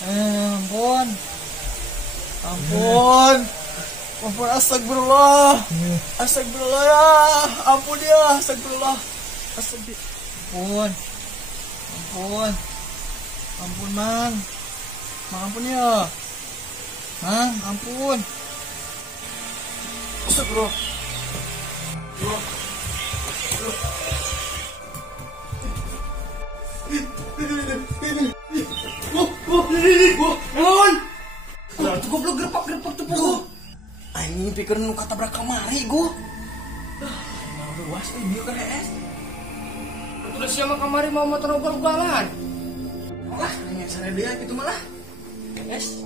Ampun. Ampun. Ampun, astagfirullah. Astagfirullah ya. Ampun ya, astagfirullah. Ampun. Ampun. Ampun, Mang. Mang, ampun ya. Mang, ampun. Astagfirullah. Naon? Goblok grepak tuh. Aing pikir nu katabrak kamari go. Mau luas dia kan es. Terus siapa kamari mau motor ugal-ugalan? Wah, hanya sana dia gitu malah. Es.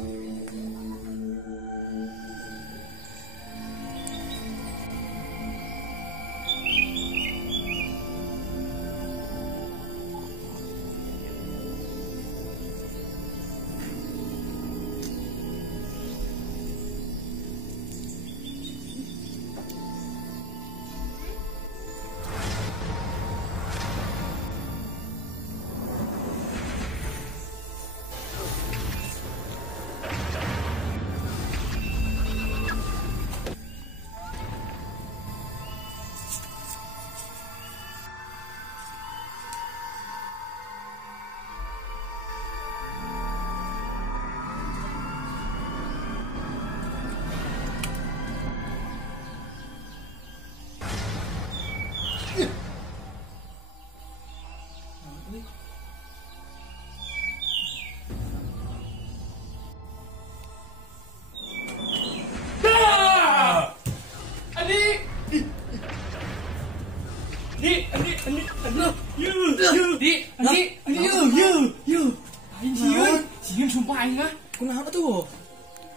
Sieun sumpah aing mah. Kunaon tuh?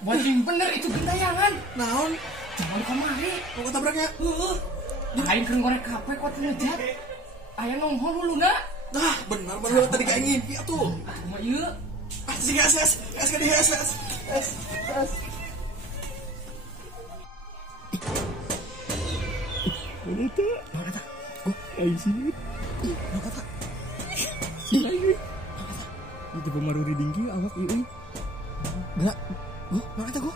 Bajing bener itu gentayangan. Naon? Cuman kamari. Mau ketabraknya? Aing keur ngorek HP kuat lejat. Aya nongol huluna. Nah, benar tadi kayak ngimpi atuh. Kumaha ieu? Sing es ka di es. Mana tak? Oh, aing sini. Mana kata? Sini. Itu pemaru reading kieu awak ieu. Enggak. Mana kata gua?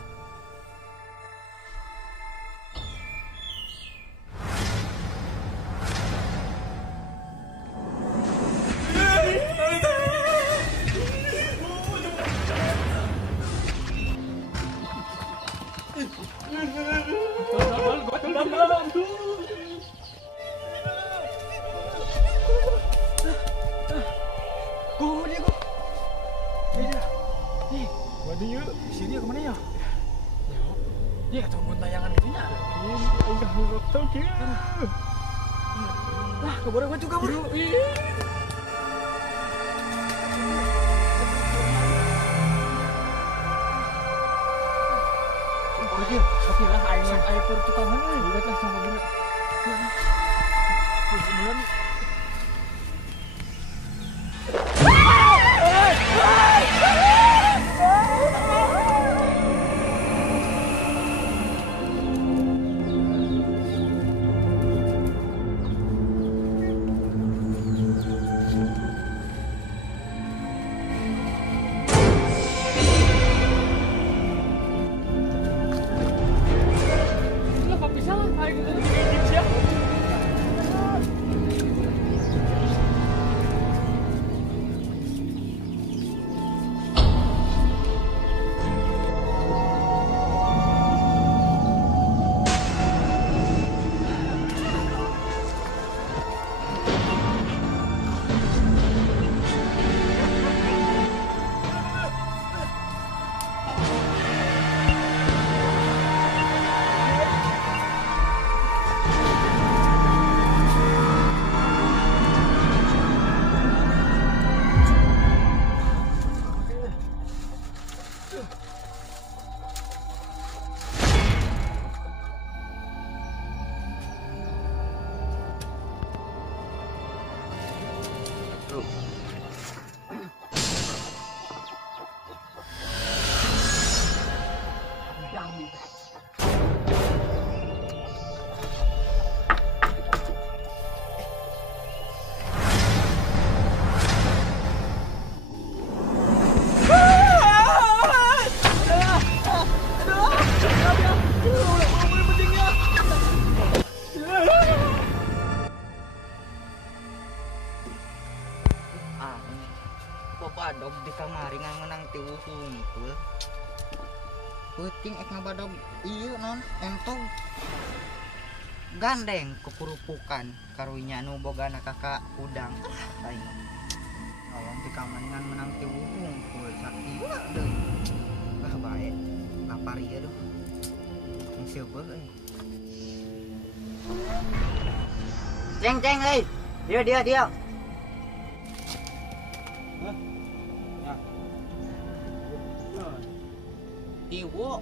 Sini kemana ya? Iya, tunggu tayangan itunya. Enggak tahu kieu. Lah, kabur gua juga, Bro. Oke lah, air tur tukangan euy. Udah lah sama bener. Beneran. babadog di kamari nga menang ti wungkul. Puting ek ngabadog ieu non entong gandeng kepurupukan karunya anu bogana kakak udang aing nolong di kamari ngan menang ti wungkul sakti deui bah bae lapar ieu duh yang seubeuh euy ceng euy dia Iwo.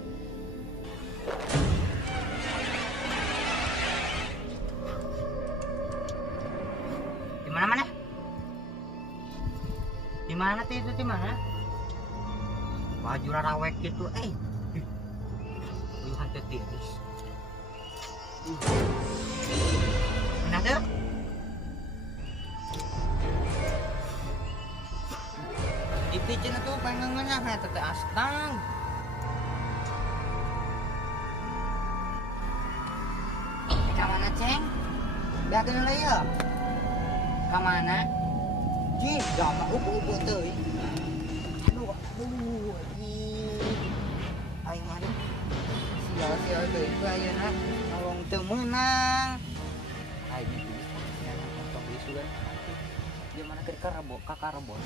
Di mana? Di mana tuh itu di mana? Baju rarawek gitu, Lihat titis. Mana tuh? Di picen tuh pengen ngena tete astang. Kamana ceng? Biakin dulu ya. Kamana? Jih, gama ubu tuh. Aduh. Aing mana? Sial tuh itu ayeuna nolong teu meunang. Aing itu ya untuk disugan. Dia mana ke kakarebo.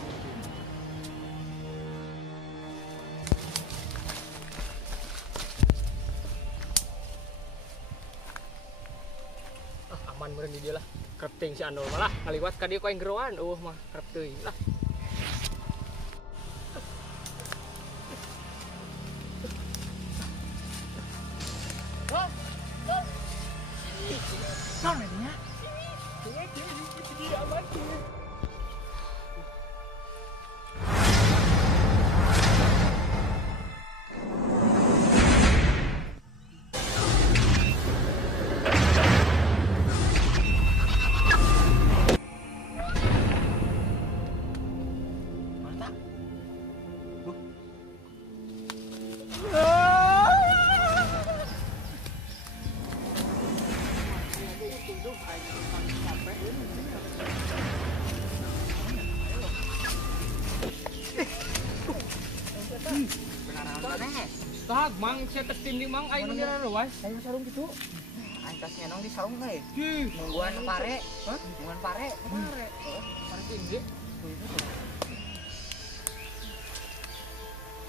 Aman meureun di dieu lah. Kerep teuing si Andol malah ngaliwat ka dieu ku aing geroan. Mah kerep teuing lah. Naon nya? Dia aman. Tag, mang saya tertinding mang aing nu luas. Ayo sarung gitu. Ancasnya nong di sarung euy. Ih, Nungguan pare. Hah? Nungguan pare. Pare tinggi.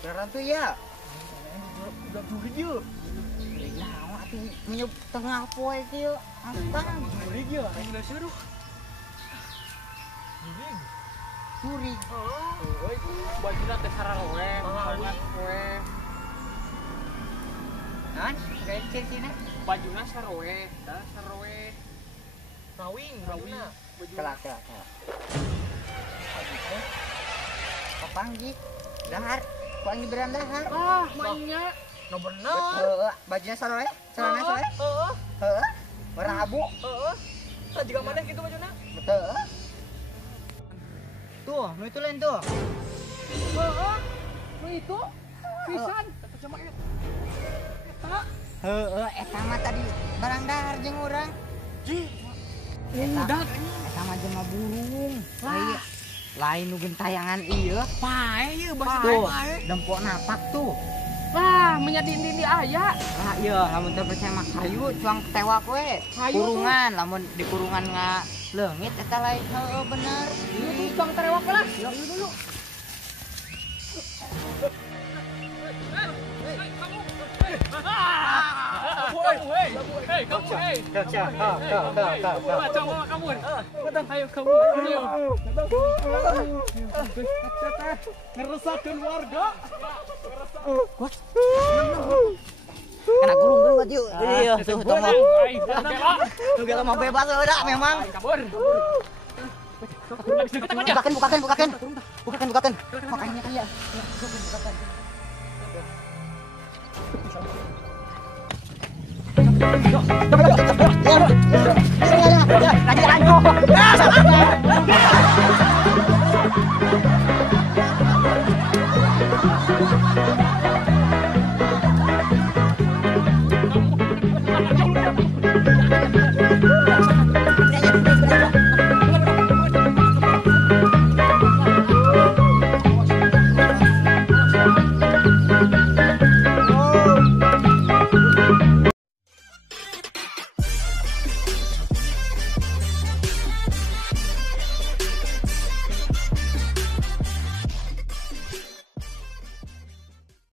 Beneran tuh ya. Udah juri dia. Nah, atuh nyeup tengah poe kieu. Antang Juri dia. Aing geus seruh. curi. Euy, bajuna teh sarawe, sangat we. Naon? Kayak ciri-cina. Bajuna sarawe, sarawe. Rawing. Kelak. Papanggi. Dahar. Papanggi beran dahar. Ah, mainnya. No bener. Bajunya sarawe? Celana sarawe? Heeh. Warna abu. Tah juga mana gitu bajuna? Betul. Tuh, nu itu lain tuh. Nu itu pisan. Cuma eta. Eta mah tadi barang dahar jeung urang. Udah Eta mah jelema burung. Lain nu gentayangan ieu. pae ieu Tuh, dempok napak tuh. Lah, menjadi di aya. Lah ieu lamun teu percaya mah hayu cuang tewak we. Hayu Kurungan, lamun di kurungan leungit eta lain. Heueuh bener. Ieu tuh bang terewak lah. Ieu dulu. Ngeresahkeun warga. Kena gulung baju. Iya, tuh tong. Aing Lu gak mau bebas udah memang. kabur. Bukakan. Makanya kan ya. Kamu